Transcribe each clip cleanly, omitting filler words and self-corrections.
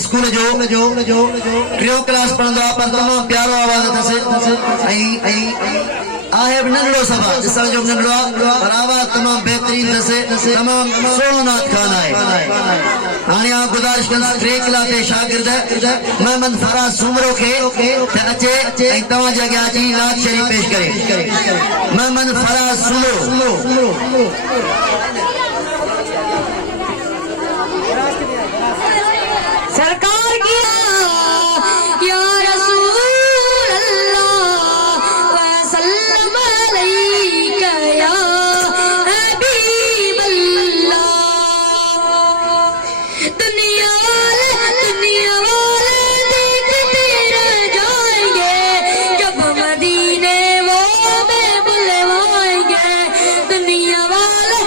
school जो टियों class पढ़ंदो पर तमाम प्यारो आवाज अथसि आहे नंढड़ो सभा ॾिसण जो नंढड़ो पर आवाज तमाम बेहतरीन अथसि तमाम सुहिणो नात खान आहे हाणे आउं गुज़ारिश कंदुसि टे क्लास जे शागिर्द मोहम्मद फराज सुमरो खे त अचे ऐं तव्हां जे अॻियां अची नात शरीफ़ पेश करे मोहम्मद फराज सुमरो सरकार की या रसूल अल्लाह वसल्लम अलैका या हबीब अल्लाह दुनिया वाले देखते रह जाएंगे जब मदीने वो में बुलवाएंगे दुनिया वाले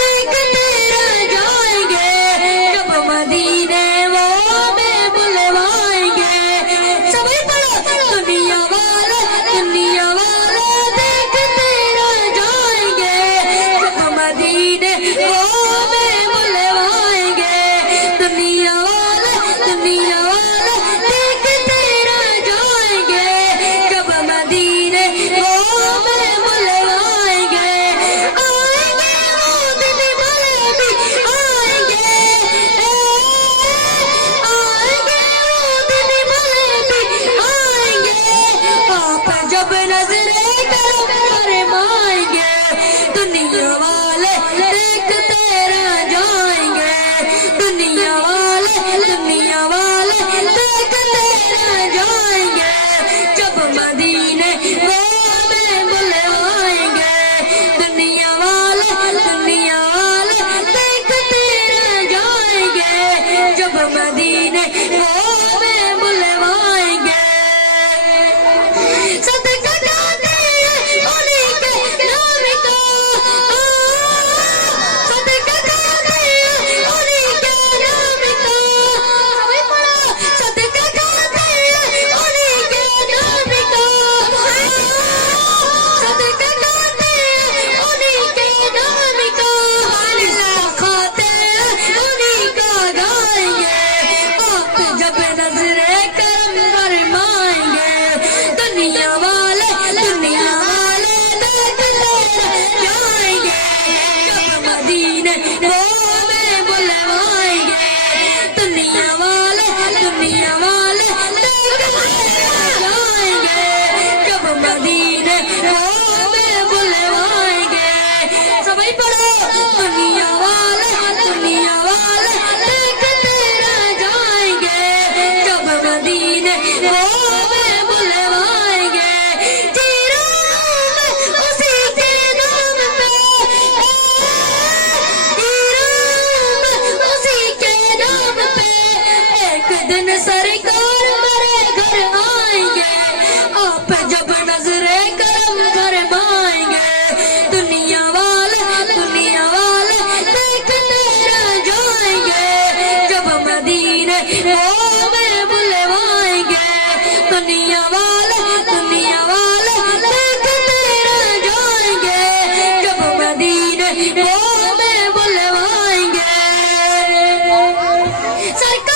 देखते रह जाएंगे जब मदीने वो में बुलवाएंगे सभी पढ़ो दुनिया वाले देखते रह जाएंगे जब मदीने वो में बुलवाएंगे दुनिया वाले देखते रह जाएंगे जब मदीने वो में बुलवाएंगे आएंगे वो दिन भले भी आएंगे वो दिन भले भी आएंगे आप जब नजरे करम फरमाएंगे दुनिया वाले देखते रह जाएंगे दुनिया वाले देखते रह जाएंगे जब मदीने वो में बुलवाएंगे दुनिया वाले देखते रह जाएंगे जब मदीने वो में बुलवाएंगे सदका जाते हैं उन्हीं के नाम का सदका जाते हैं उन्हीं के नाम का सभी पढ़ो सदका जाते हैं उन्हीं के नाम का सदका जाते हैं उन्हीं के नाम का खाते हैं उन्हीं का गाएंगे आप जब नजरे करम फरमाएंगे दुनिया वाले देखते रह जाएंगे जब मदीने वो में बुलवाएंगे दुनिया वाले देखते रह जाएंगे जब मदीने वो में बुलवाएंगे सभी पढ़ो दुनिया वाले देखते रह जाएंगे जब मदीने वो में बुलवाएंगे जीराम उसी के नाम पे जीराम उसी के नाम पे एक दिन सरकार मेरे घर आएंगे आप जब नजरे करम फरमाएंगे दुनिया वाले देखते रह जाएंगे जब मदीने वो में बुलवाएंगे दुनिया वाले देखते रह जाएंगे जब मदीने वो में बुलवाएंगे सरकार